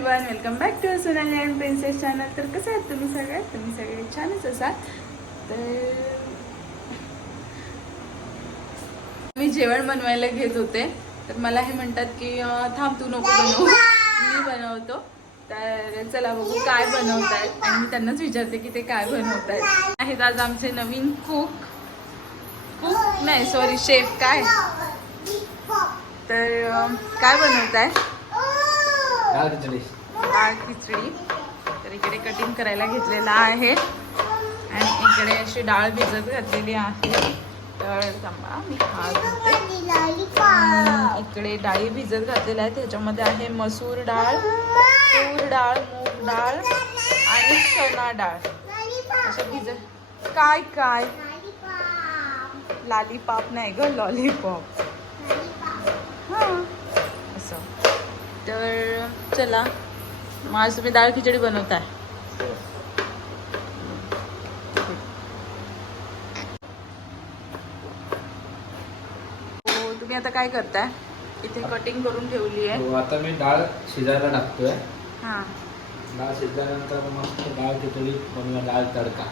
Everyone welcome back to Sonali and princess channel तर कसं आहात तुम्ही सगळे? तुम्ही सगळे छानच असाल. तर मी जेवण बनवायला घेत होते. तर मला हे म्हणतात की थांब तू नको बनवू. मी बनवतो. तर चला बघू काय बनवतायत. आणि मी त्यांनाच विचारते की ते काय बनवतायत. आहेत आज आमचे नवीन कुक कुक नाही सॉरी शेफ काय? तर काय बनवताय डाळ खिचडी. डाळ खिचडी. तर इकडे कटिंग करायला घेतलेला आहे. आणि इकडे अशी डाळ भिजत घातलेली आहे. तर थांबा मी इकडे डाळी भिजत घातलेल्या आहेत. त्याच्यामध्ये आहे मसूर डाळ तूर डाळ मूग डाळ आणि चणा डाळ. अशा भिजत काय काय? लालीपाप नाही ग लॉलीपॉप हां. तर चला मग आज तुम्ही डाळ खिचडी बनवताय. हो तुम्ही आता काय करताय? इथे कटिंग करून ठेवली आहे. हो, आता मी डाळ शिजायला टाकतोय. हां. डाळ शिजल्यानंतर मस्त डाळ खिचडी बनवूया डाळ तडका.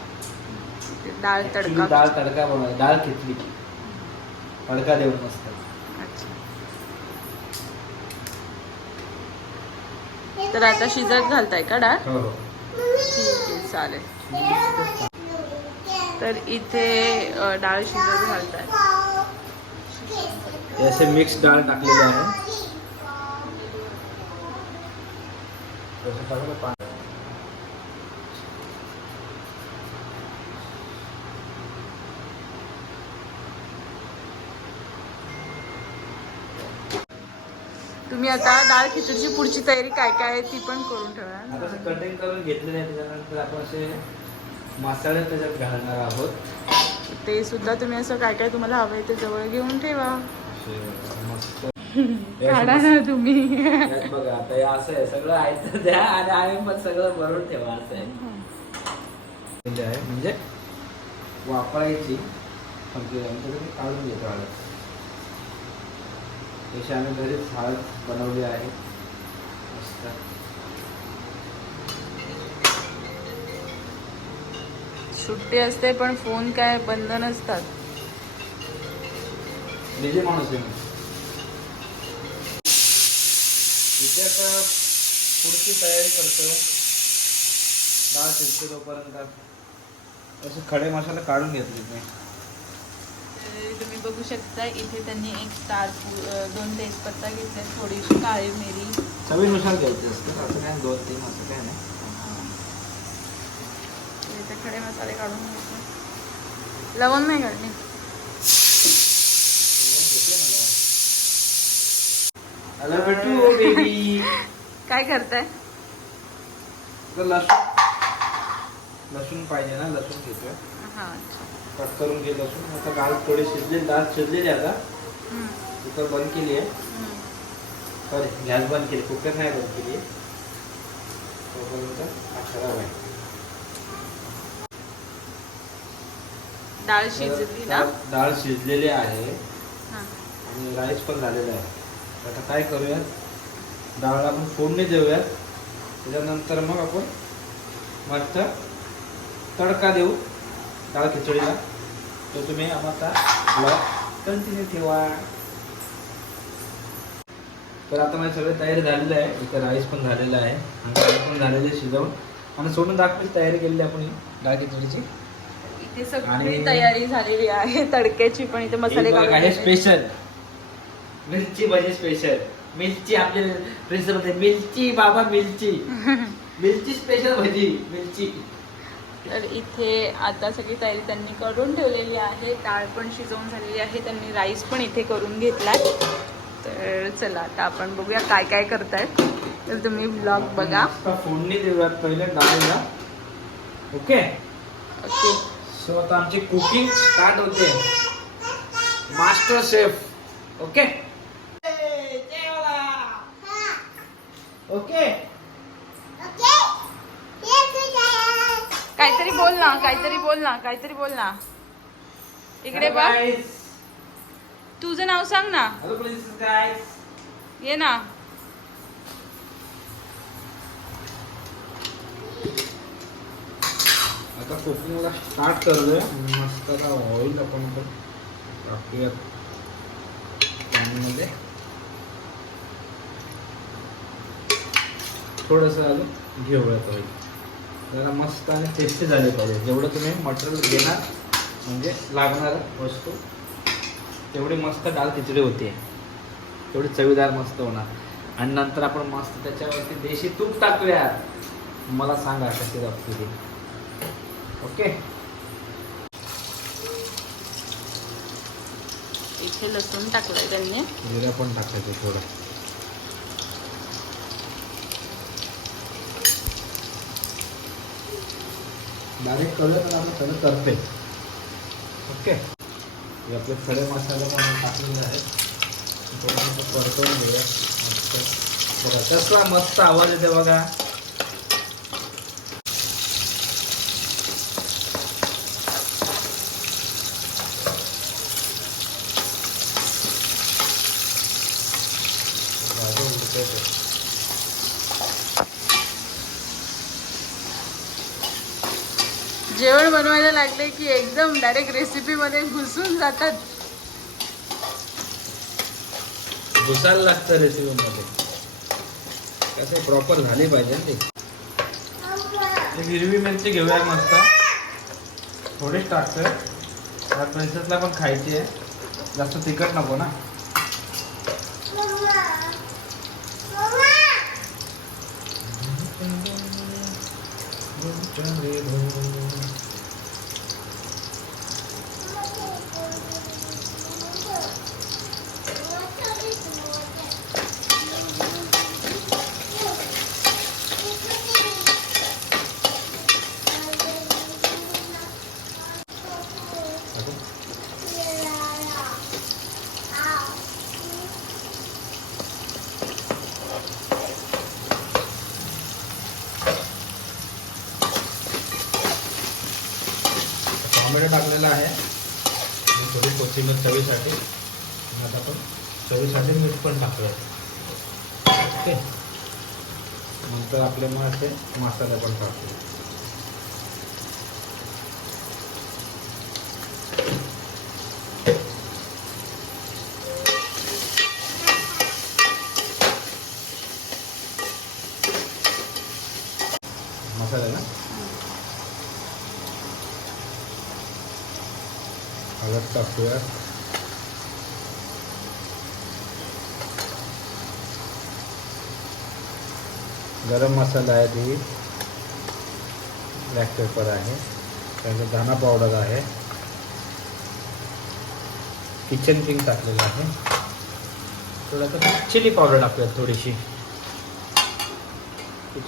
डाळ तडका. डाळ तडका बनवूया डाळ खिचडी. तडका देऊन मस्त. तर आता शिजत घालताय का डाळ? हो हो. ठीक आहे चालेल. तर इथे डाळ शिजत घालताय. असे मिक्स डाळ टाकलेले आहे. तुम्ही आता डाळ खिचडीची पुढची तयारी काय काय आहे ती पण करून ठेवा. आता असे कटिंग करून घेतलेले आहे त्याच्यानंतर आपण असे मसाले त्याच्यात घालणार आहोत. ते सुद्धा तुम्ही असं काय काय तुम्हाला हवंय ते जवळ घेऊन ठेवा. मस्त. काढा ना तुम्ही. यात बघा आता हे असं आहे सगळं आहे तर द्या आणि आम्ही पण सगळं भरून ठेवा असं आहे. म्हणजे वापरायची आमच्याकडे काढून घेतो हळद तशी आम्ही घरीच हळद बनवली आहे. मस्त. सुट्टी असते पण फोन काय बंद नसतात. बिझी माणूस आहे इथे आता पुढची तयारी करतो. डाळ शिजते तोपर्यंत असे खडे मसाले काढून घेतले मी. तुम्ही बघू शकता इथे त्यांनी एक स्टार दोन तेजपत्ता घेतले थोडीशी काळी मिरी. चवीनुसार घ्यायचे असतं असं काय दोन तीन असं काय नाही. इथे खडे मसाले काढून घेतले लवंग नाही काढले हॅलो बेटू बेबी काय करताय? लसूण लसूण पाहिजे ना लसूण घेतोय. हा अच्छा. कट करून घे लसूण आता डाळ थोडी शिजली डाळ शिजलेली आता. कुकर बंद केली आहे. सॉरी गॅस बंद केली. कुकर नाही बंद केली. तोपर्यंत खराब आहे. डाळ शिजली ना? डाळ- शिजलेली आहे. आणि राईस पण झालेला आहे. आता काय करूया डाळ आपण फोडणी देऊया त्याच्यानंतर मग आपण मस्त तडका देऊ. डाळ खिचडीला. तो तुम्ही आम्हाला ब्लॉग कंटिन्यू ठेवा. तर आता माझी सगळी तयारी झालेली आहे. इथं राईस पण झालेला आहे. आणि डाळ पण झालेली आहे शिजवून. आणि सोडून दाखवायची तयारी केलेली आहे आपण डाळ खिचडीची इथे सगळी आणि- तयारी झालेली आहे. तडक्याची पण इथे मसाले एक हे ठेवले. स्पेशल मिरची भजी स्पेशल मिरची आपले प्रिन्सिपलमध्ये. मिरची बाबा मिरची. मिरची स्पेशल भजी मिरची. तर इथे आता सगळी तयारी त्यांनी करून ठेवलेली आहे. डाळ पण शिजवून झालेली आहे. त्यांनी राईस पण इथे करून घेतलाय. तर चला आता आपण बघूया काय काय करतायत. तर तुम्ही ब्लॉग बघा. फोडणी देऊयात. पहिले डाळीला ओके ओके सो आता आमची कुकिंग स्टार्ट होते. मास्टर शेफ ओके ओके काहीतरी बोल ना काहीतरी बोल ना काहीतरी बोल ना. इकडे बघ. तुझं नाव सांग ना. ये ना. आता कुकिंगला स्टार्ट मस्त होईल आपण टाकूयात पॅनमध्ये थोडंसं अजून घेऊयात ऑइल जरा मस्त आणि टेस्टी झाले पाहिजे. जेवढं तुम्ही मटेरियल घेणार म्हणजे लागणार वस्तू तेवढी मस्त डाळ खिचडी होते. तेवढी चवीदार मस्त होणार. आणि नंतर आपण मस्त त्याच्यावरती देशी तूप टाकूया मला सांगा कशी लागते ती. ओके? इथे लसूण टाकलंय त्यांनी. जिरा पण टाकायचं थोडं. डायरेक्ट करूया तर आपण सगळं करते ओके? हे आपले खडे मसाले पण टाकलेले आहेत. परतवून घेऊया. बघा कसला मस्त आवाज येते बघा. Thank you. जेवण बनवायला लागले की एकदम डायरेक्ट रेसिपी मध्ये घुसून जातात. घुसायला लागतं रेसिपीमध्ये कसं प्रॉपर झाली पाहिजे ना ती. हिरवी मिरची घेऊया मस्त. थोडीच टाकतोय. त्या प्रिन्सेसला पण खायची आहे. जास्त तिखट नको ना. Thank you. टॉमॅटो टाकलेला आहे. थोडी कोथिंबीर चवीसाठी. आता आपण चवीसाठी मीठ पण टाकूया. ओके? नंतर आपले मग असे मसाले पण टाकतो मसाले ना हळद टाकूया गरम मसाला आहे ती. ब्लॅक पेपर आहे. त्यानंतर धना पावडर आहे. किचन किंग टाकलेलं आहे. थोडं चिली पावडर टाकूयात थोडीशी.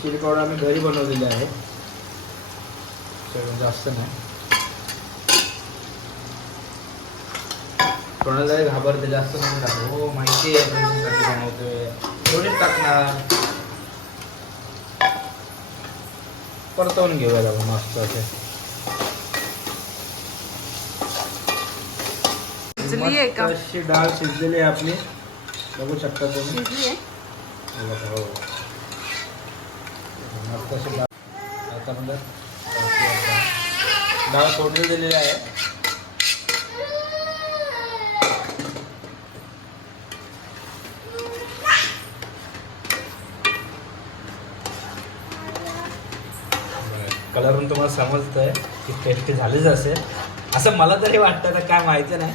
चिली पावडर आम्ही घरी बनवलेली आहे. जास्त नाही. कोणाला घाबरते जास्त नाही टाकू हो माहिती आहे बनवतोय. थोडीच टाकणार. परतवून घेऊया आपण मस्त असे. अशी डाळ शिजलेली आहे आपली. बघू शकता तुम्ही. हे हो. मस्त अशी डाळ. आता म्हणजे डाळ फोडणी दिलेली आहे. कलरून तुम्हाला समजतंय की टेस्टी झालीच असेल. असं मला तरी वाटतं तर काय माहिती नाही.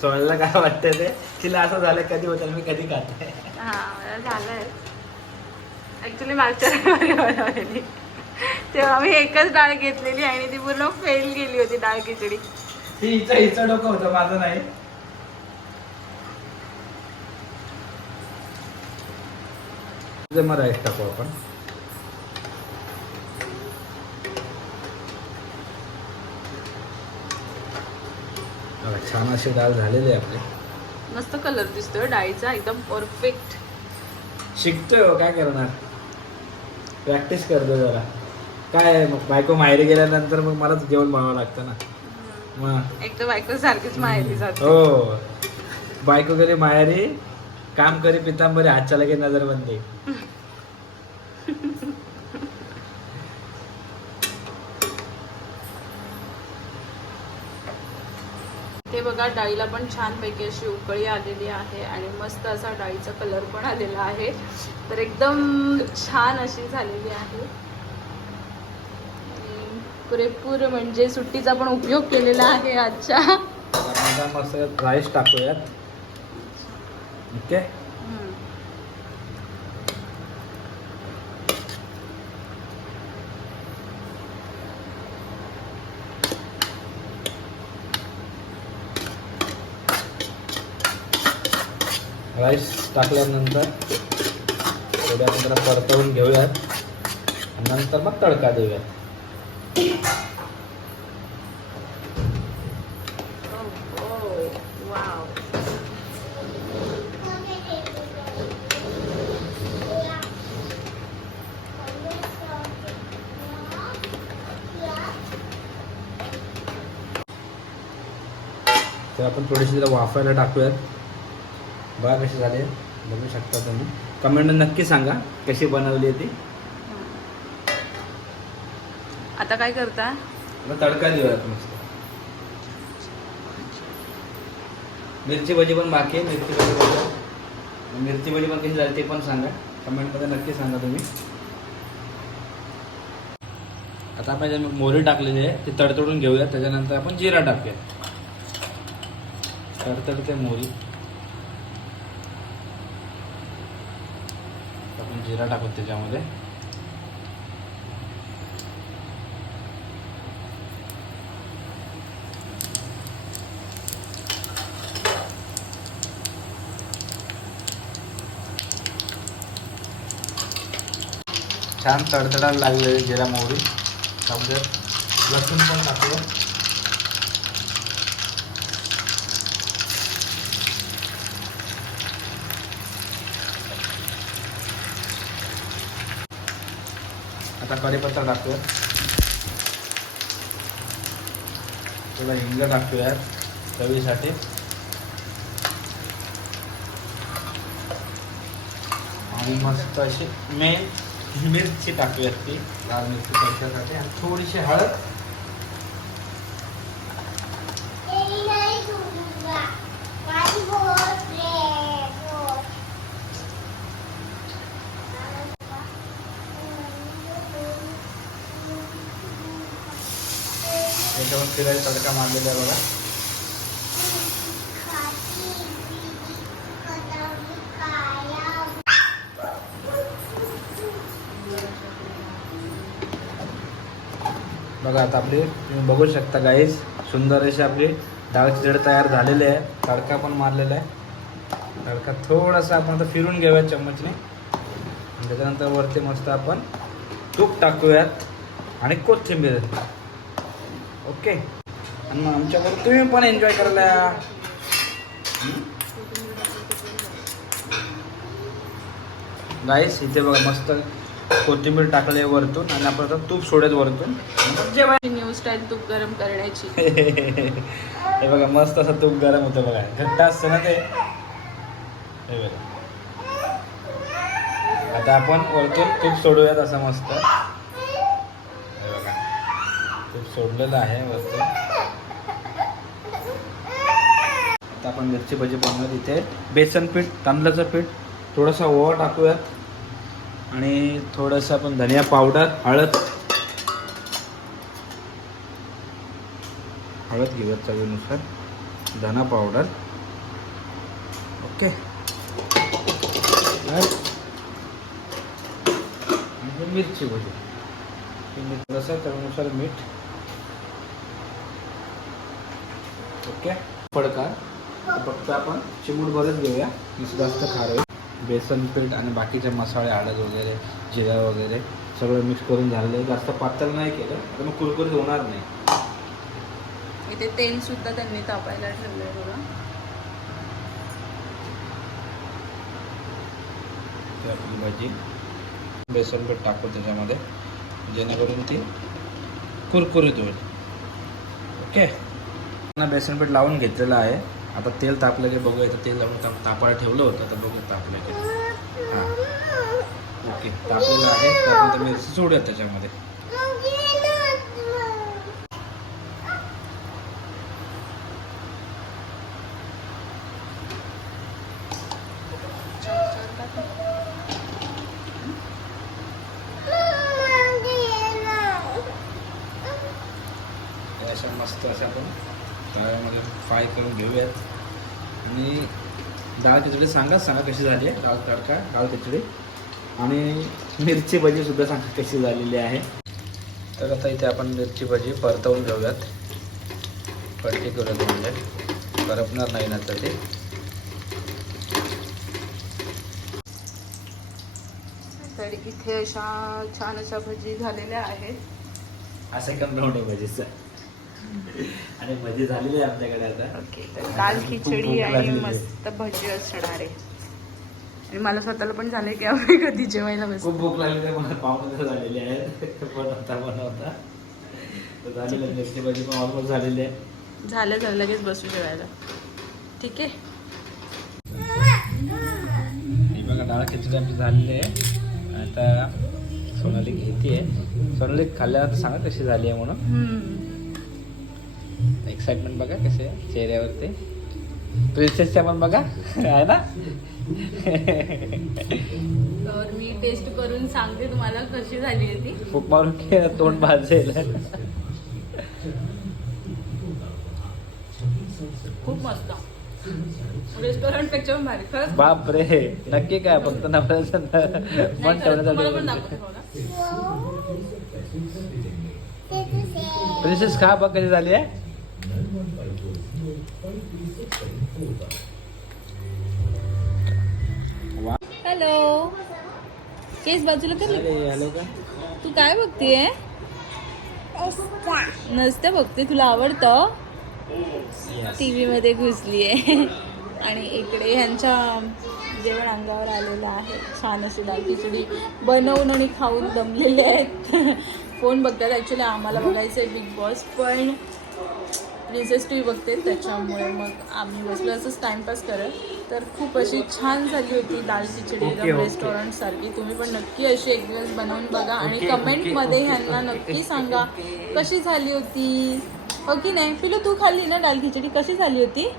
सोनला काय वाटतं ते? तिला असं झालं कधी होतं मी कधी खाते हा झालंय. ऍक्च्युली मागच्या रविवारी बनवलेली. तेव्हा मी एकच डाळ घेतलेली आणि ती पूर्ण फेल गेली होती डाळ खिचडी. ती हिचं हिचं डोकं होतं माझं नाही. मग राईस टाकू आपण. बघा, छान अशी डाळ झालेली आहे आपली. मस्त कलर दिसतोय डाळीचा एकदम परफेक्ट शिकतोय हो, काय करणार? प्रॅक्टिस करतो जरा. काय मग बायको माहेरी गेल्यानंतर मग मलाच जेवण बनवावं लागतं ना. मग. एक तर बायको सारखीच माहिती जाते. हो. बायको गेली माहेरी काम करी पितांबरी हातच्या लगे नजरबंदी. बघा डाळीला पण छानपैकी अशी उकळी आलेली आहे आणि मस्त असा डाळीचा कलर पण आलेला आहे. तर एकदम छान अशी झालेली आहे. पुरेपूर म्हणजे सुट्टीचा पण उपयोग केलेला आहे आजच्या. मस्त राईस टाकूयात. ओके राईस टाकल्यानंतर थोड्या जरा परतवून घेऊयात आणि नंतर मग तडका देऊयात Oh, oh, wow. तर आपण थोडीशी जरा वाफायला टाकूयात बघा कशी झाली बघू शकता तुम्ही. कमेंट नक्की सांगा कशी बनवली ती. आता काय करता? तडका देऊयात मस्त. मिरची भजी पण बाकी आहे मिरची भजी बघा. मिरची भजी पण कशी झाली ते पण सांगा. कमेंटमध्ये नक्की सांगा तुम्ही. आता आपण जे मोहरी टाकलेली आहे ती तडतडून घेऊया त्याच्यानंतर आपण जिरा टाकूया तडतडते मोहरी आपण जिरा टाकू त्याच्यामध्ये. छान तडतडायला लागलेली जिरा मोहरी. त्यामध्ये लसूण पण टाकलं. आता कढीपत्ता टाकूया थोडा हिंग टाकूया चवीसाठी. आणि मस्त अशी मेन मिरची टाकूयात ती लाल मिरची पैशासाठी आणि थोडीशी हळद. फिरायला तडका मारलेला आहे बघा. बघा आता आपली तुम्ही बघू शकता गाईस सुंदर अशी आपली डाळ खिचडी तयार झालेली आहे. तडका पण मारलेला आहे. तडका थोडासा आपण आता फिरून घेऊया चम्मचने. त्याच्यानंतर वरती मस्त आपण तूप टाकूयात. आणि कोथिंबीर. ओके. आणि मग आमच्याकडून तुम्ही पण एन्जॉय करायला. गाईस इथे बघा मस्त कोथिंबीर टाकले वरतून आणि आपण आता तूप सोडत वरतून. जेवाय न्यू स्टाईल तूप गरम करण्याची. हे बघा मस्त असं तूप गरम होतं बघा. घट्ट असतं ना ते. हे बघा. आता आपण वरतून तूप सोडूयात असं मस्त. सोडलेलं आहे वरतून आता आपण मिरची भजी बनवत इथे. बेसन पीठ तांदळाचं पीठ थोडासा ओवा टाकूयात. आणि थोडंसं आपण धनिया पावडर हळद. हळद घेऊयात चवीनुसार. धना पावडर. ओके. मिरची भजी. मी थोडंसं चवीनुसार मीठ ओके? फडका. फक्त आपण चिमूट भरत घेऊया. नुसतं जास्त खारं बेसन पीठ आणि बाकीचे मसाले हळद वगैरे जिरा वगैरे सगळं मिक्स करून झालेलं आहे. जास्त पातळ नाही केलं. तर मग कुरकुरीत होणार नाही. इथे तेल सुद्धा त्यांनी तापायला बघा. ती आपली भाजी. बेसन पीठ टाकू त्याच्यामध्ये. जेणेकरून ती कुरकुरीत होईल. ओके? बेसन पीठ लावून घेतलेलं आहे. आता तेल तापलं की बघूया तर तेल लावून ताप तापायला ठेवलं होतं आता बघू तापलं की हां. ओके तापलेलं आहे. त्यानंतर मिरची सोडूयात त्याच्यामध्ये. मस्त असं आपण तव्यामध्ये फ्राय करून घेऊयात. आणि डाळ खिचडी सांगा सांगा कशी झाली आहे? डाळ तडका डाळ खिचडी. आणि मिरची भजी सुद्धा सांगा कशी झालेली आहे. तर आता इथे आपण मिरची भजी परतवून घेऊयात. पलटी करूयात म्हणजे. करपणार नाही ना तर ते. तर इथे अशा छान अशा भजी झालेल्या आहेत. हा सेकंड राऊंड आहे भजीचा. आणि भजी झालेली आहे आमच्याकडे आता. ओके तर खूप खिचडी आणि. मस्त भजी असणार आहे. आणि मला स्वतःला पण झाले की आम्ही कधी जेवायला बस खूप भूक लागलेली आहे मला पाहुणे झालेली आहे बनवता बनवता तर झालेलं आहे. मिरची भजी पण ऑलमोस्ट झालेली आहे. झालं झालं लगेच बसू जेवायला. ठीक आहे? ही बघा डाळ खिचडी आमची झालेली आहे. आता सोनाली घेते. सोनाली खाल्ल्यानंतर सांगा कशी झाली आहे म्हणून. एक्साइटमेंट बघा कसे चेहऱ्यावरती. प्रिन्सेसच्या पण बघा. आहे ना? तर मी टेस्ट करून सांगते तुम्हाला कशी झाली आहे ती खूप मारून की तोंड भाजेल. खूप मस्त. रेस्टॉरंटपेक्षा पण भारी. खरंच बाप रे नक्की काय? फक्त नवऱ्याचं मन ठेवण्यासाठी हो प्रिन्सेस खा बघ कशी झाली आहे. हॅलो केस बाजूला कर तू काय बघतीये? नसतं बघते तुला आवडतं? टी व्हीमध्ये घुसली आहे आणि इकडे ह्यांच्या जेवण अंगावर आलेलं आहे. छान अशी डाळ खिचडी बनवून आणि खाऊन दमलेले आहेत. फोन बघतात ॲक्च्युली आम्हाला बघायचं आहे बिग बॉस पण प्रिन्सेस टी बघते त्याच्यामुळे मग आम्ही बसलो. असंच टाइमपास करत. तर खूप अशी छान झाली होती डाळ खिचडी. रेस्टॉरंट सारखी. तुम्ही पण नक्की अशी एक दिवस बनवून बघा आणि Okay, कमेंट okay, मध्ये okay, ह्यांना नक्की सांगा. कशी झाली होती. हो की नाही? पिलू तू खाल्ली ना डाळ खिचडी? कशी झाली होती?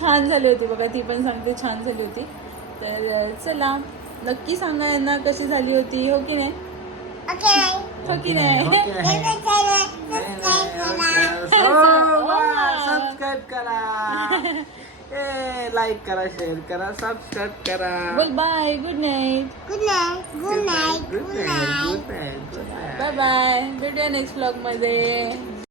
छान. झाली होती बघा ती पण सांगते छान झाली होती. तर चला नक्की सांगा यांना कशी झाली होती. हो की नाही? हो की नाही? सबस्क्राईब करा. लाईक करा शेअर करा सबस्क्राईब करा. बोल bye good night good night good night good night bye bye भेटूया नेक्स्ट ब्लॉगमध्ये